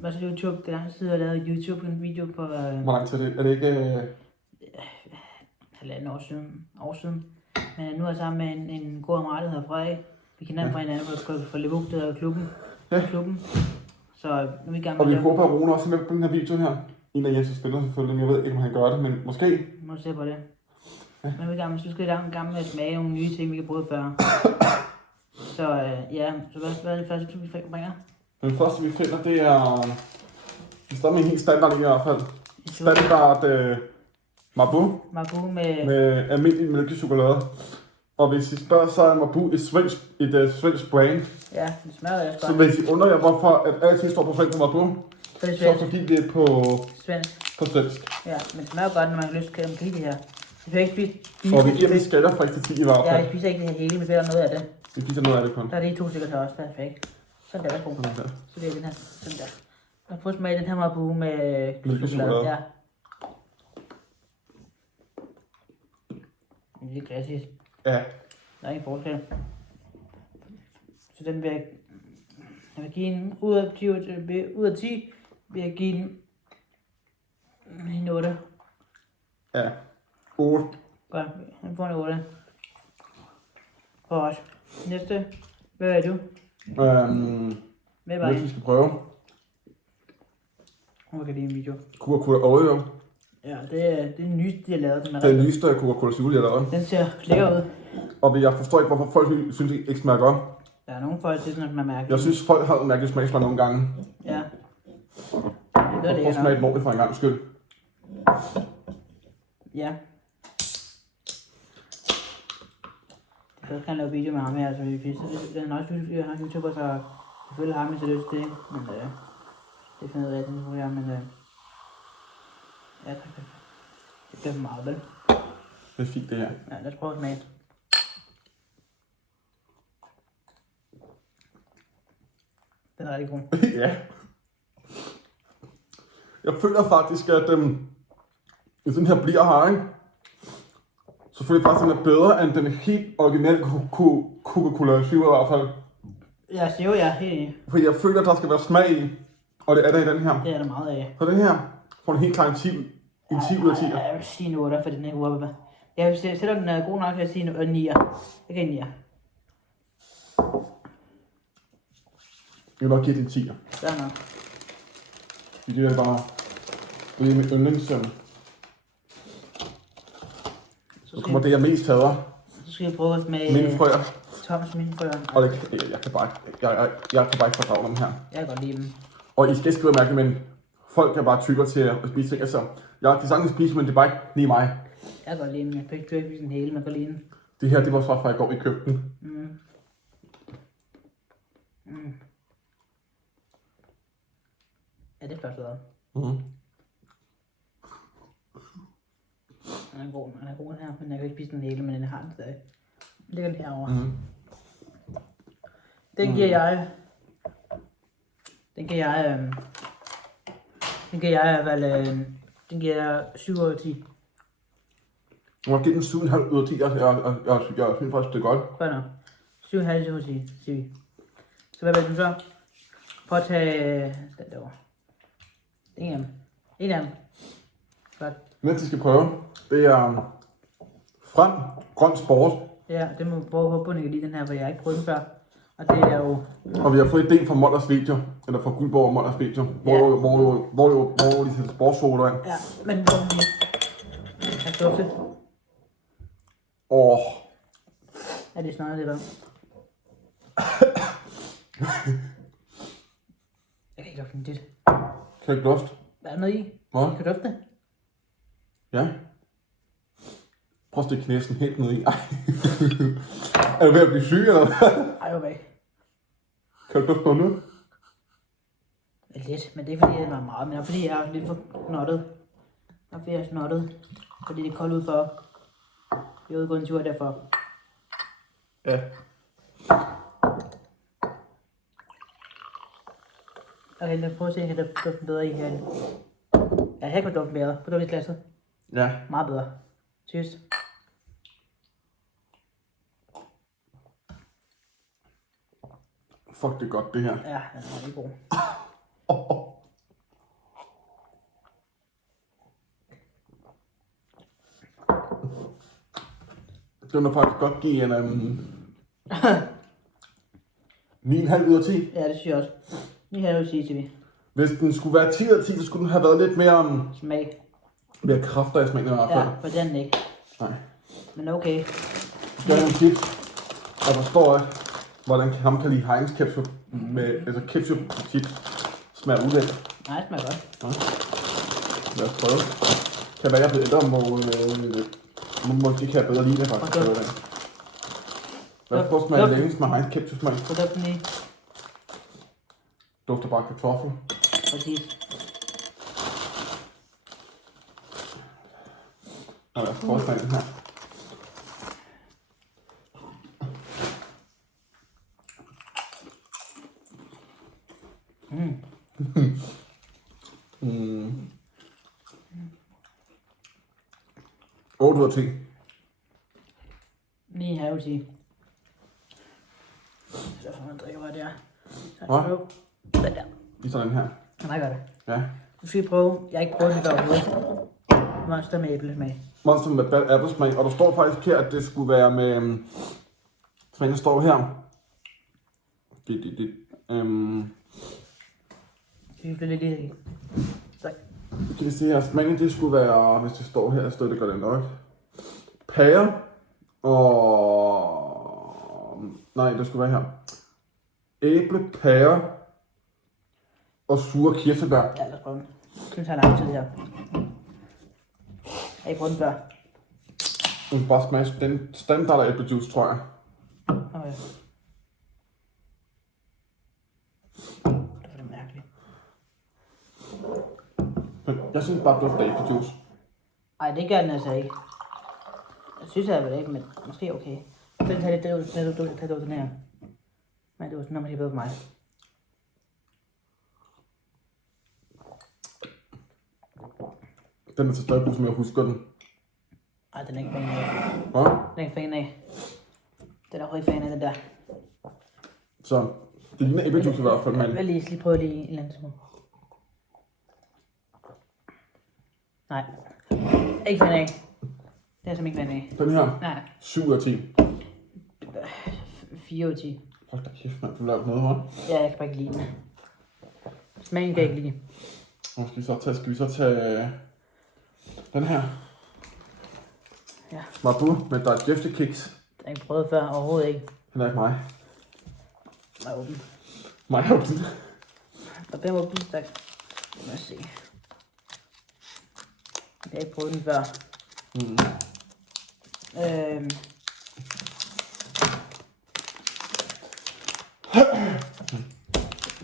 Hvad så YouTube? Det er lang tid, jeg har lavet YouTube-video på Hvor lang tid er det? Er det ikke... halvanden år siden. Men nu er jeg sammen med en god kammerat, der hedder Frederik. Vi kender fra hinanden fra Levuk, der hedder klubben. Så nu er vi i gang med og vi håber, at Rune også er med på den her video her. En af Jens' spillere selvfølgelig, men jeg ved ikke, om han gør det, men måske. Må du se på det. Ja. Men vi er i gang med, så skal vi i gang med at smage nogle nye ting, vi kan bruge før. Så hvad er det første, vi bringer? Den første, vi finder, det er... Vi starter med en helt standard i hvert fald. Standard Marabou. Marabou med... Med almindelig mælkechokolade. Og hvis I spørger, så er Marabou et svensk brand. Ja, det smager også godt. Så hvis I undrer jer, hvorfor at alting står på svensk på Marabou, så fordi det er på svensk. Ja, men det smager godt, når man har lyst til at lide det her. Vi kan ikke spise og vi giver det skaller fra 1 til 10 i hvert fald. Ja, vi spiser ikke det hele, vi finder noget af det. Vi spiser noget af det kun. Der er det 2 stykker til os, perfekt. Sådan der, værsgo. Så det er den her, sådan der. Og prøv at smage den her Marabou med chokolade. Ja. Det er klassisk. Ja. Der er ingen forskel. Så den vil jeg vil give en ud af 10 vil jeg give en 8. Ja. 8. Godt, jeg får en 8. For os. Næste. Hvad er du? Næste vi skal prøve. Hvor kan det en video? Coca-Cola Oreo. Ja, det er den nyeste, de har lavet. Det er den nyeste Coca-Cola Zero, de har lavet. Den ser lækker ud. Og jeg forstår ikke, hvorfor folk synes, det ikke smager godt. Der er nogle folk, det er sådan, at man mærker. Jeg synes, folk har en mærkelig smagsmag nogle gange. Ja. Det er det, smage et ordentligt for en gang skyld. Ja. Jeg kan lave video med ham her, så vi finder det. Den er også YouTuber, så selvfølgelig har han så lyst til det. Men det finder jeg ud af, den program, men ja, det bliver for meget, vel? Det er fint, det her. Ja, lad os prøve at smage. Den er rigtig god. Ja. Jeg føler faktisk, at hvis den her bliver her, ikke? Så føler jeg faktisk, at den er bedre end den helt originale Coca-Cola Zero i hvert fald. Ja, Zero, ja, helt enig. Fordi jeg føler, at der skal være smag i, og det er der i den her. Det er der meget af. Så den her får en helt klar en 10 ud af 10. Jeg vil sige en 8, for den er god. Jeg vil selvom den er god nok, til at sige en 9. Jeg kan en 9. Jeg vil nok give det en 10'er. Der er nok. Det er bare... Det er mit yndlingssøvn. Så kommer det, jeg mest hader. Så skal jeg prøve at smage... Mindefrøer. Thomas mindefrøer. Og jeg kan bare ikke fordrage dem her. Jeg kan godt lide dem. Og I skal skrive mærke, men folk er bare typer til at spise ting. Altså, jeg kan sagtens spise, men det er bare ikke lige mig. Jeg kan godt lide dem. Jeg kan ikke spise den hele, men jeg kan lide den. Det her, det var så fra i går, vi købte den. Ja, det er flot lavet. Den er god her, men jeg kan ikke spise den hele, men den har den stadig. Ligger den herovre. Den giver jeg... Den giver jeg 7 ud af 10. Jeg må give den 7,5 ud af 10. Jeg synes faktisk, det er godt. Godt nok. 7,5 ud af 10, siger vi. Så hvad vil du så? Prøv at tage den derovre. En af dem. Godt. Næste, vi skal prøve, det er Frem Grøn Sport. Ja, det må vi prøve at håbe, at I kan lide den her, for jeg har ikke prøvet den før. Og det er jo... Og vi har fået idéen fra Mollers video, eller fra Guldborg og Mollers video, hvor de sætter sportssoda ind. Ja, men det er lige... Jeg skal dufte. Ja, det er snart det der. Jeg kan ikke dufte den dit. Kan du ikke dufte? Hvad er der noget i? Hvad? Kan du dufte det? Ja. Prøv at stikke knæsen helt ned i. Er du ved at blive syg, eller hvad? Ej, okay. Kan du dufte noget nu? Lidt, men det er fordi, det er meget. Men det er fordi, jeg er lidt for knottet. Det er fordi, jeg er snottet. Fordi det er koldt ud for. Vi er ude og gå en tur derfor. Ja. Okay, lad os prøve at se, om jeg kan dufte bedre i herinde. Ja, her kan dufte bedre. På dufteglasset. Ja. Meget bedre. Cheers. Fuck, det er godt, det her. Ja, den er rigtig god. Den er faktisk godt give en 9,5 ud af 10. Ja, det synes jeg også. Det kan jeg jo sige til vi. Hvis den skulle være 10 ud af 10, så skulle den have været lidt mere, Smag. mere krafter i smagen i hvert fald. Ja, for den ikke. Nej. Men okay. Der er nogle chips, og der står ikke, hvordan ham kan lide Heinz ketchup med, altså ketchup chips smager ulækkert. Nej, det smager godt. Ja. Lad os prøve. Kan være, jeg bliver ældre, måske kan jeg bedre lide det faktisk. Okay. Lad os prøve at smage længst med Heinz ketchup smag. Så der den i. Dufter bare kartoffel. Præcis. Og lad os prøve at smage den her. Mm. 8 ud af 10. 9,5 ud af 10. Så får man drikke, hvad det er. Så Hvad? prøv. Den der. Lige sådan den her. Den er godt. Ja. Nu skal vi prøve. Jeg har ikke prøvet det før overhovedet. Monster med æblesmag. Monster med bad apple smag. Og der står faktisk her, at det skulle være med... Smagen står her. Vi flytter lidt i. Tak. Kan vi se her, smagen det skulle være, hvis det står her, så det gør det nok. Pære og... Nej, det skulle være her. Æble, pære og sure kirsebær. Ja, lad os prøve den. Det tager lang tid her. Jeg har ikke prøvet den før. Du kan bare smage den standard æblejuice, tror jeg. Okay. Det var det mærkeligt. Men jeg synes bare, det dufter af æblejuice. Ej, det gør den altså ikke. Jeg synes jeg vel ikke, men måske okay. Den tager lidt den her. Nej, det var sådan, når man siger bedre for mig. Den er så stadig god, som jeg husker den. Ej, den er ikke fan af. Hvad? Den er ikke fan af. Den er overhovedet ikke fan af den der. Så det ligner æblejuice i hvert fald, Jeg men... vil lige prøve lige en eller anden smule. Nej. Ikke fan af. Det er som ikke fan af. Den her, Nej. 7 ud af 10. 4 ud af 10. Hold da kæft, mand, du lavede noget, hva'? Ja, jeg kan bare ikke lide den. Smagen kan jeg ikke lide. Nu skal vi så tage den her. Ja. Mabu med digestive kicks. Den har jeg ikke prøvet før, overhovedet ikke. Den er ikke mig. Den er åben. Mig er åben. Og den var åben, tak. Lad os se. Jeg har ikke prøvet den før. Mm. Jeg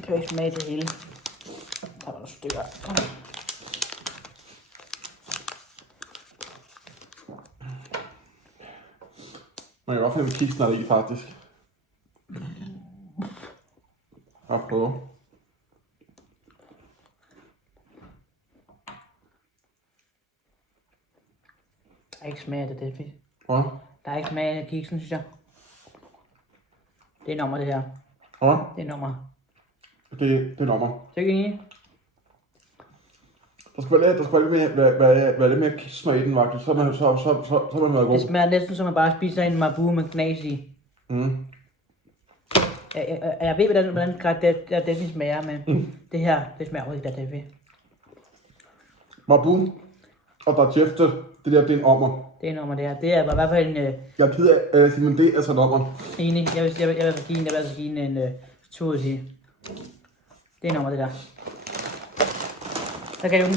kan jo ikke smage det hele. Der var nogle stykker. Kom. Man kan godt finde kiksene i, faktisk. Jeg prøver. Der er ikke smag af det, det er fint. Hvad? Der er ikke smag af kiksen, synes jeg. Det er nummer, det her. Hvad? Det er nummer. Det er nummer. Så er ikke enig? Der skal være lidt mere kiksmag i den, faktisk. Så har man været god. Det smager næsten som at bare spise en Mabu med knas i. Mm. Jeg ved, hvordan det smager, men det her, det smager ikke af det. Mabu og digestive, det der, det er en ommer. Det er nummer, det her. Det er i hvert fald en... Jeg er ked af at sige, men det er altså en ommer. Enig. Jeg vil give en 2 ud af 10. Det er nummer, det der. Så kan du den.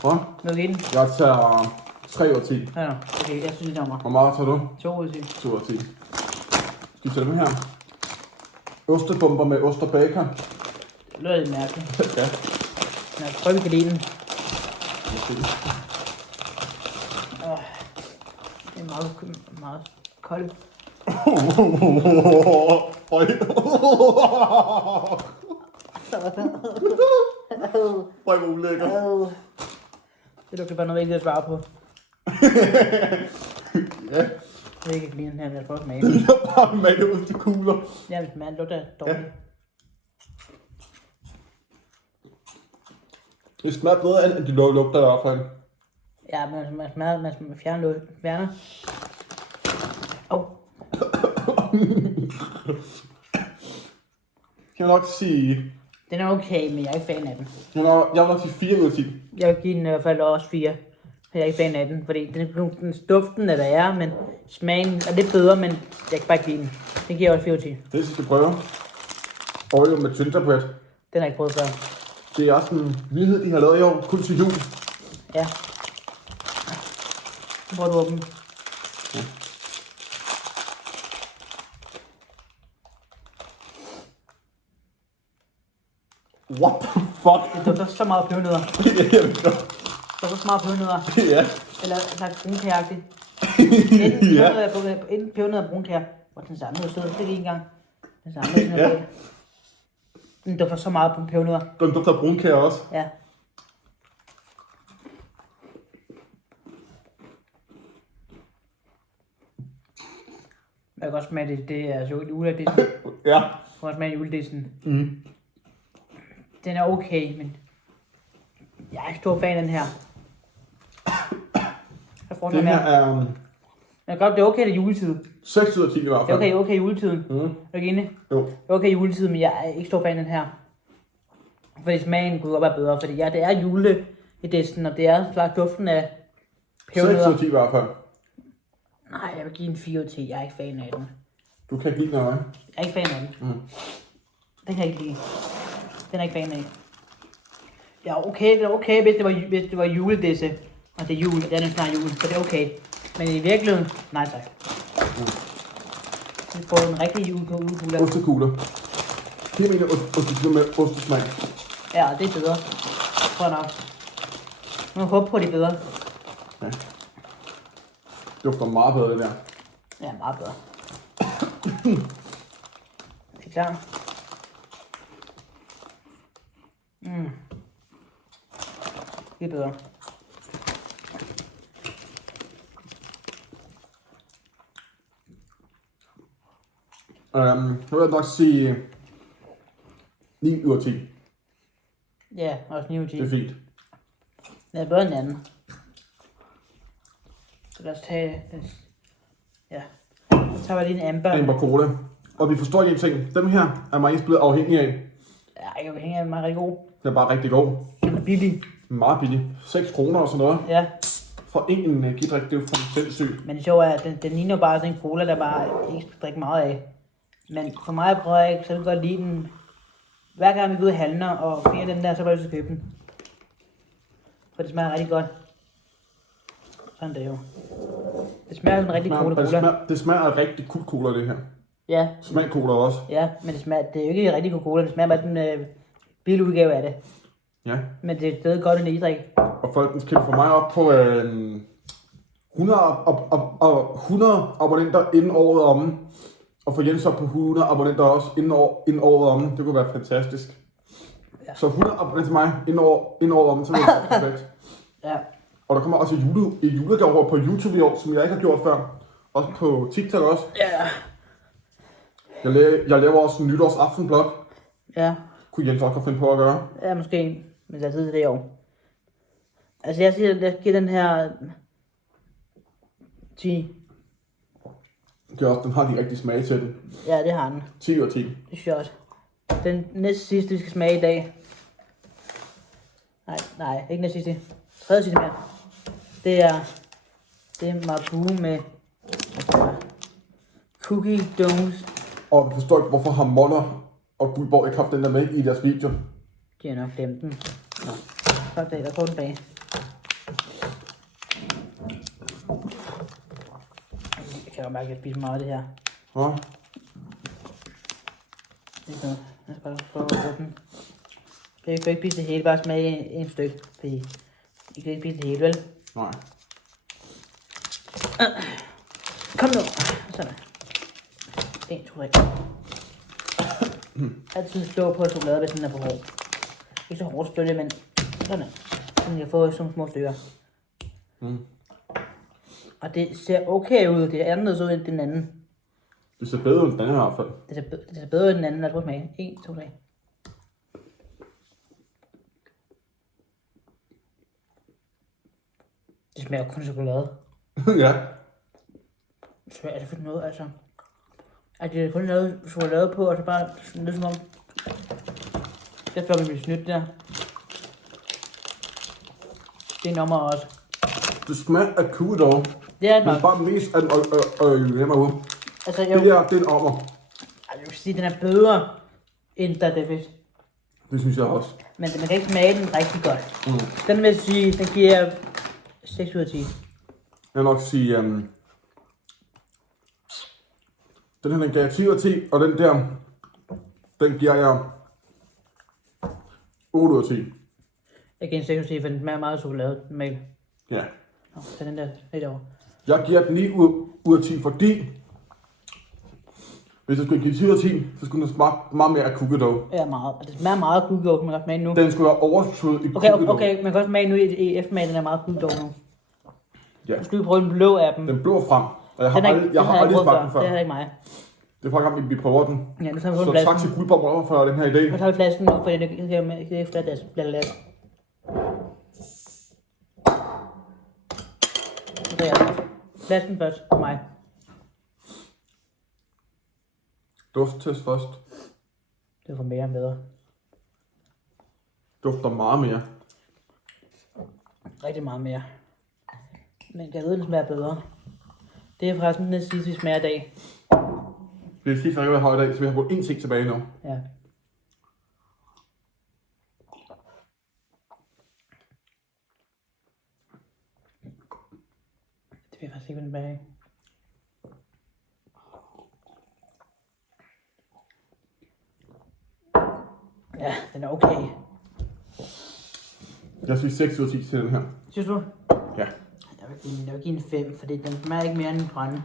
Hvad? Vil du give den? Jeg tager 3 ud af 10. Ja, okay, jeg synes, det er nummer. Hvor meget tager du? 2 ud af 10. 2 ud af 10. Skal vi tage dem her? Ostebomber med ost og bacon. Det lyder lidt mærkeligt. Ja. Men jeg tror, vi kan lide den. Det er meget koldt. Hvor er det ulækker. Det lugter bare noget ikke at svare på. Ja, Jeg kan ikke lide den her, men jeg prøver at smage. det er bare med ud til kugler. Ja, hvis man lugter dårligt. Det smager bedre end de lugter i hvert fald. Ja, man fjerner Jeg vil nok sige... Den er okay, men jeg er ikke fan af den. Jeg vil nok sige 4 ud af 10. Jeg vil give den i hvert fald også 4. Jeg er ikke fan af den, fordi den duften er værre, men smagen er lidt bedre, men jeg kan bare ikke lide den. Den giver jeg også 4 ud af 10. Det skal vi prøve. Oreo med gingerbread. Den har jeg ikke prøvet før. Det er også en nyhed, de har lavet i år, kun til jul. Ja. Nu prøver du åbne. Ja. What the fuck? Det dufter så meget pebernødder. Det er det godt. Der er så meget pebernødder. Ja. Eller en slags brunkageagtigt. Enten pebernødder og brunkager. Hvor den samme er sød. Det er ikke engang. Den samme er sådan Ja. Den dufter så meget på pebernødder. Den dufter af brunkager også. Ja. Jeg kan godt smage det. Det er så juledissen. Ja. Jeg kan godt smage juledissen. Mm. Den er okay, men jeg er ikke stor fan af den her. Jeg får den Den her her. er Men godt, det er okay, det er juletid. 6 ud af 10 i hvert Det er fald. okay juletiden. Mm. Er du ikke enig? Jo. Det er okay juletid, men jeg er ikke stor fan af den her. Fordi smagen kunne godt være bedre, fordi ja, det er juleedissen, og det er klart duften af 6 ud pebernødder. af 10 i hvert fald. Nej, jeg vil give en 4 ud af 10. Jeg er ikke fan af den. Du kan ikke lide den, eller hvad? Jeg er ikke fan af den. Mm. Den kan jeg ikke lide. Den er jeg ikke fan af. Ja, okay, det er okay, hvis det var juledisse. Og det er jul, det er snart jul, så det er okay. Men i virkeligheden, nej tak. Vi får en rigtig julekugle. Ostekugler. 4 meter ostekugler med ostesmag. Ja, det er bedre. Tror jeg nok. Nu håber på, at det er bedre. Ja. Det dufter meget bedre, det der. Ja, meget bedre. Er I klar? Det er bedre. Så vil jeg nok sige 9 ud af 10. Ja, også 9 ud af 10. Det er fint. Den er bedre end den anden. Så lad os tage den. Ja. Så tager vi lige en amber. Amber Cola. Og vi forstår ikke en ting. Dem her er mig blevet afhængig af. Ja, jeg hænger meget rigtig god. Den er bare rigtig god. Den er billig. Meget billig. 6 kroner og sådan noget. Ja, For en energidrik, det er jo for sindssygt. men det sjove er, at den ligner bare sådan en cola, der bare ikke skal drikke meget af. Men for mig prøver jeg ikke så godt lide den. Hver gang vi går ud og handler og finder den der, så vil jeg købe den. For det smager rigtig godt. Sådan det er jo. Det smager som en rigtig cola. Det smager af rigtig kul cola, det her. Ja, Smag cola også. ja, men det er jo ikke rigtig cola. Det smager bare den billige udgave af det. Ja. Men det er stadig godt energidrik. Og folk den skal få mig op på 100 abonnenter inden året om. Og få Jens op på 100 abonnenter også inden året om. Det kunne være fantastisk. Ja. Så 100 abonnenter til mig inden året om, så vil det være perfekt. Ja. Og der kommer også julegaver på YouTube i år, som jeg ikke har gjort før. Også på TikTok også. Ja. Jeg laver også en nytårsaftenblog. Ja. Kunne Jens også finde på at gøre. Ja, måske. Men der er tid til det i år. Altså jeg siger, jeg giver den her 10. Det er også, den har de rigtig smag til den. Ja, det har den. 10 ud af 10. Det er sjovt. Den næste sidste, vi skal smage i dag. Nej, ikke næste sidste. Tredje sidste mere. Det er Marabou med cookie donuts. Og vi forstår ikke, hvorfor har Monner og Bulborg ikke haft den der med i deres video. De har nok glemt den. Nå, fuck det, der går den bag. Jeg kan jo mærke, at jeg spiser meget af det her. Ja. Det er ikke noget. Jeg skal bare prøve at åbne. Jeg kan ikke spise det hele, bare smage en stykke. Fordi I kan ikke spise det hele, vel? Nej. Kom nu. Sådan. 1, 2, 3. Altid slå på chokolade, hvis den er for hård. Ikke så hårdt selvfølgelig, men sådan. Så den kan få sådan små stykker. Mm. Og det ser okay ud. Det er anderledes ud end den anden. Det ser bedre ud end den her i hvert fald. Det ser bedre ud end den anden. Lad os prøve at smage. 1, 2, 3. Det smager kun chokolade. Ja. Det smager altså for noget, altså. At det er kun lavet chokolade på, og så bare sådan lidt som om... Jeg før vi bliver snydt der. Det er nummer også. Det smager af cookie dough. Det er det Men nok. bare mest af den originale ud. Altså, Det her, det er en ommer. jeg vil sige, den er bedre end der det fisk. Det synes jeg også. Men man kan ikke smage den rigtig godt. Mm. Den vil jeg sige, den giver jeg 6 ud af 10. Jeg vil nok sige, den her, den gav jeg 10 ud af 10, og den der, den giver jeg 8 ud af 10. Jeg giver en 6 ud af 10, for den smager meget chokolade normalt. Ja. Nå, så den der lidt over. Jeg giver den 9 ud af 10, fordi hvis jeg skulle give 10 ud af 10, så skulle den smage meget mere af cookie dough. Ja, meget. Og det smager meget cookie dough, man kan smage nu. Den skulle være overskud i cookie dough. Okay, man kan også smage nu i eftermiddag, den er meget cookie dough nu. Ja. Nu skal vi prøve den blå af dem. Den blå frem. Og jeg har Den er aldrig, jeg har aldrig smagt den før. Det er ikke mig. Det er faktisk gang, vi prøver den. Ja, nu tager vi på Så flasken. tak til Guldborg for den her idé. Nu tager vi flasken nu, for det er efter det bliver lavet. Flasken først for mig. Dufttest først. Det får mere end bedre. Dufter meget mere. Rigtig meget mere. Men jeg ved, den smager bedre. Det er faktisk den sidste, vi smager i dag. Det er sidste række, vi har i dag, så vi har fået en ting tilbage nu. Ja. Det vil jeg faktisk ikke vende tilbage. Ja, den er okay. Jeg synes 6 ud af 10 til den her. Synes du? Ja. Jeg vil give en 5, fordi den smager ikke mere end en grønne.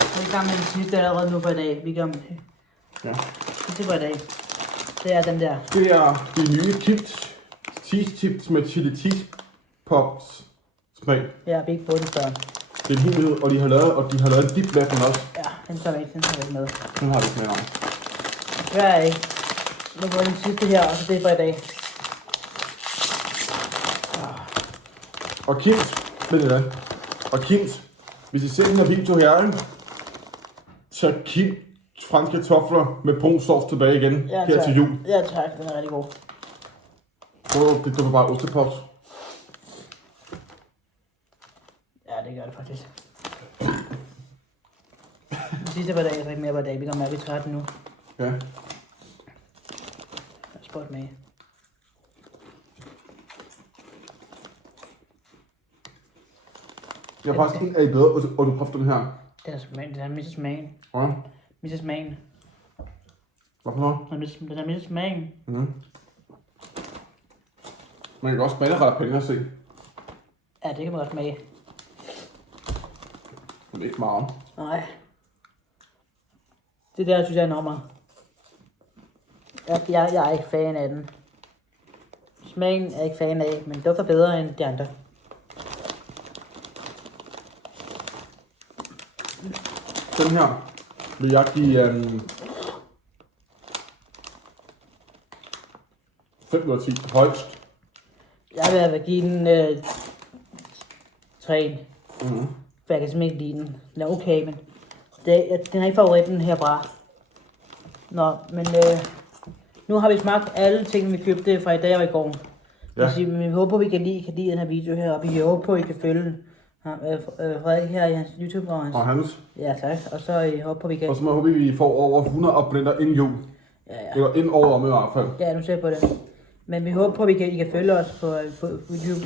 Så vi er i gang med den sidste allerede nu for i dag. Vi er i gang med Ja. sidste for i dag. Det er den der. Det er de nye chips. Cheese chips med chili cheese pops smag. Jeg har ikke prøvet den før. Det er en hel nyhed, og de har lavet en dip med den også. Ja, den tager vi ikke med. Den har vi smag om. Det er ikke. Nu går den sidste her, og så det er for i dag. Og Kims, ved I hvad? Og Kims, hvis I ser den her video her, ikke? Så Kim franske kartofler med brun sovs tilbage igen Ja, her tak. til jul. Ja tak, den er rigtig god. Det var bare ostepops. Ja, det gør det faktisk. Den sidste var dag, så ikke mere var dag. Vi kommer mærke, vi er 13 nu. Ja. Jeg har spurgt med. Jeg har faktisk ikke af bedre, og du prøvede den her. Den er Mrs. Main. Ja. Mrs. Main. Hvorfor noget? Den er Mrs. Main. Mhm. Man kan også smage det ret penge at se. Ja, det kan man godt smage. Men ikke meget. Nej. Det der, synes jeg er nummer. Jeg er ikke fan af den. Smagen er jeg ikke fan af, men dufter bedre end de andre. Den her vil jeg give 5 ud af 10 højst. Jeg vil give den 3. Mhm. For jeg kan simpelthen ikke lide den. Den er okay, men den er ikke favoritten herfra. Nå, men nu har vi smagt alle ting, vi købte fra i dag og i går. Ja. Men vi håber, vi kan lide den her video her, og vi håber på, at I kan følge Frederik her i hans YouTube og hans... Og hans. Ja, tak. Og så I håber på, at vi kan... Og så må jeg håbe, at vi får over 100 abonnenter inden jul. Ja. Eller inden året om i hvert fald. Ja, nu ser jeg på det. Men vi håber på, at I kan følge os på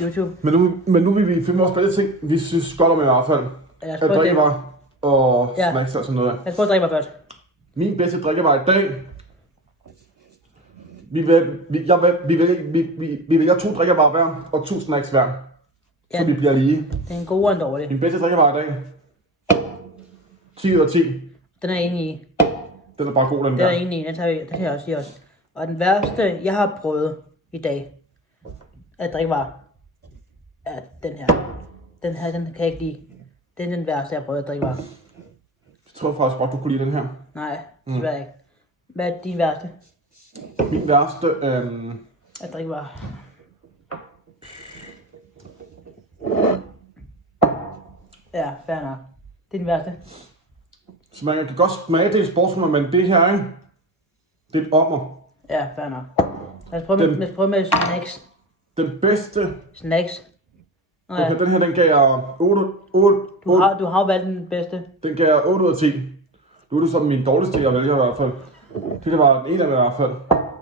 YouTube. Men nu vil vi finde vores bedste ting, vi synes godt om i hvert fald. Ja, At drikkevarer og Ja. snacks og sådan noget. Lad os prøve at drikke mig først. Min bedste drikkevarer i dag. Vi vælger 2 drikkevarer hver og 2 snacks hver. Så Ja. vi bliver lige. Det er en god og en dårlig. Min bedste drikkevarer i dag. 10 ud af 10. Den er jeg enig i. Den er bare god, den Den der. er jeg enig i. Den tager vi. Det kan jeg også sige også. Og den værste, jeg har prøvet i dag at drikke var, er den her. Den her, den kan jeg ikke lide. Det er den værste, jeg har prøvet at drikke var. Jeg tror faktisk godt, du kunne lide den her. Nej, desværre ikke. Hvad er din værste Min værste, at drikke var? Ja, fair nok. Det er den værste. Så man kan godt smage det i sportsmad, men det her, ikke? Det er et ommer. Ja, fair nok. Lad os prøve med snacks. Den bedste... Snacks. Ja. Okay, den her, den gav jeg 8... Du har valgt den bedste. Den gav jeg 8 ud af 10. Nu er det som min dårligste, jeg vælger i hvert fald. Det var en af dem i hvert fald.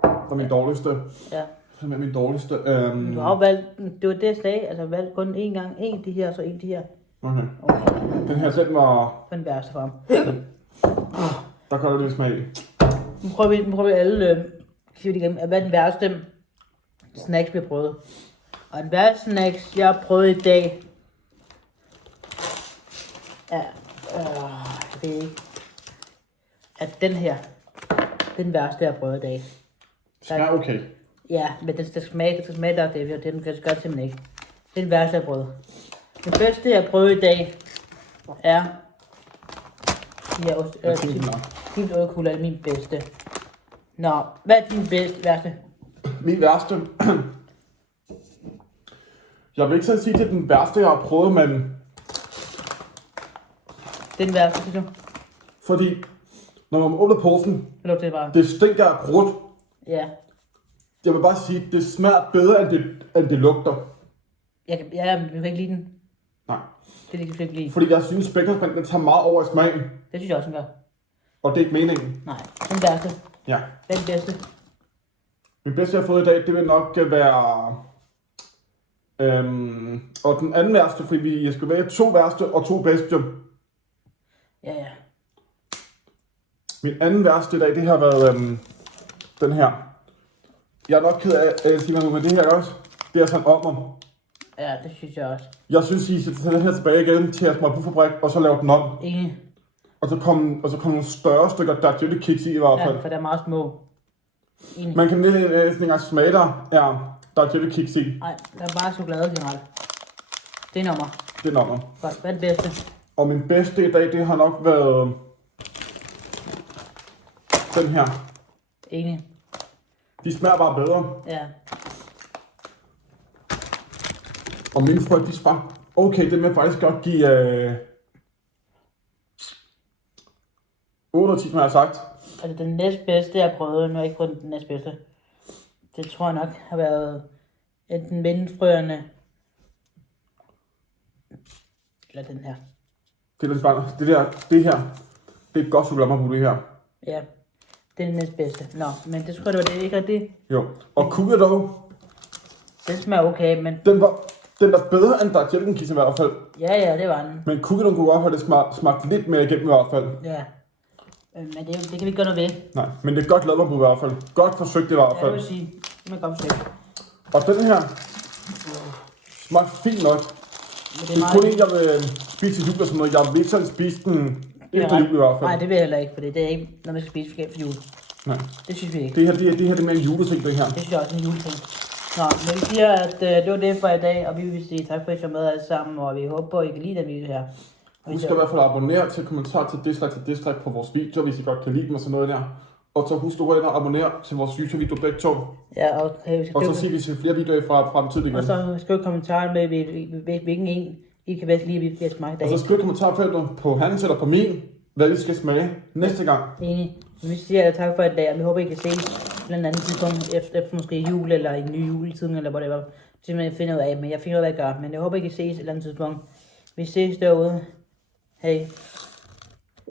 Det var min dårligste. Ja. Det er min dårligste. Du har valgt, det var det jeg sagde, altså valgt kun én gang. En de her, så en de her. Okay. Okay. Den her, den var... Den værste for ham. Der kan du lidt smag i. Nu prøver vi alle, siger det igen, hvad er den værste snacks, vi har prøvet. Og den værste snacks, jeg har prøvet i dag, er, jeg ved ikke, at den her, den værste, jeg har prøvet i dag. Smager okay. Ja, men den skal smage der, det den kan gøre simpelthen ikke. Det er den værste, jeg har prøvet. Den bedste, jeg har prøvet i dag, er de her Kims Oldkugler er min bedste. Nå, hvad er din værste? Min værste... Jeg vil ikke sådan sige, det er den værste, jeg har prøvet, men... Den værste, synes du? Fordi, når man åbner posen, Det bare. det stinker af brudt. Ja. Jeg vil bare sige, det smager bedre, end det lugter. Jeg kan ikke lide den. Nej. Det kan jeg ikke lide. Fordi jeg synes, Spectrum, den tager meget over i smagen. Det synes jeg også, den gør. Og det er ikke meningen. Nej, den værste. Ja. Hvad er den bedste? Min bedste, jeg har fået i dag, det vil nok være... og den anden værste, fordi jeg skal vælge 2 værste og 2 bedste. Ja. Min anden værste i dag, det har været den her. Jeg er nok ked af at sige noget, men det her også, det er sådan ommer. Ja, det synes jeg også. Jeg synes, I skal tage den her tilbage igen til jeres Marabou-fabrik, og så lave den om. Enig. Og så kom nogle større stykker Darjeeling kiks i hvert fald. Ja, for der er meget små. Enig. Man kan næsten ikke engang smage der Darjeeling kiks i. Nej, der er bare chokolade generelt. Det er nummer. Det er nummer. Godt, hvad er det bedste? Og min bedste i dag, det har nok været den her. Enig. De smager bare bedre. Ja. Og mine frø, de smager okay. Det vil jeg faktisk godt give 8 ud af 10, som jeg har sagt. Altså den næstbedste, jeg har prøvet, nu har jeg ikke prøvet den næstbedste. Det tror jeg nok har været enten vindfrøerne, eller den her. Det er bare det her. Det er et godt chokolade på det her. Ja, det er den næstbedste. Nå, men det tror jeg, det var det, ikke rigtigt? Jo. Og Cookie dog. Den smager okay, men... Den var bedre end Darjeeling kiks i hvert fald. Ja, det var den. Men Cookie dog kunne godt have det smagt lidt mere igennem i hvert fald. Ja. Men det kan vi ikke gøre noget ved. Nej, men det er godt lavet på i hvert fald. Godt forsøgt i hvert fald. Ja, det vil sige. Det må godt forsøge. Og den her smagte fint nok. Det er kun en, jeg vil spise til jul og sådan noget. Jeg vil ikke sådan spise den efter jul i hvert fald. Nej, det vil jeg heller ikke, for det er ikke, når man skal spise forskelligt for jul. Nej. Det synes vi ikke. Det her det er mere en juleting, det her. Det synes jeg også er en juleting. Nå, men vi siger, at det var det for i dag, og vi vil sige tak for, at I så med alle sammen, og vi håber, at I kan lide den video her. Husk i hvert fald at abonnere til kommentar til dislike på vores video, hvis I godt kan lide dem og sådan noget der. Og så husk at gå ind og abonnere til vores YouTube-video begge to. Ja, okay. Og så siger vi til flere videoer fra fremtiden igen. Og så skriv kommentaren med, hvilken en I kan bedst lide, vi skal smage i dag. Og så skriv kommentarfeltet på hans eller på min, hvad vi skal smage næste gang. Enig. Vi siger tak for i dag, og vi håber, I kan se blandt andet tidspunkt efter måske jul, eller en ny juletid, eller whatever. Det simpelthen finder ud af, men jeg finder ud af, hvad jeg gør. Men jeg håber, I kan ses et eller andet tidspunkt. Vi ses derude. Hej.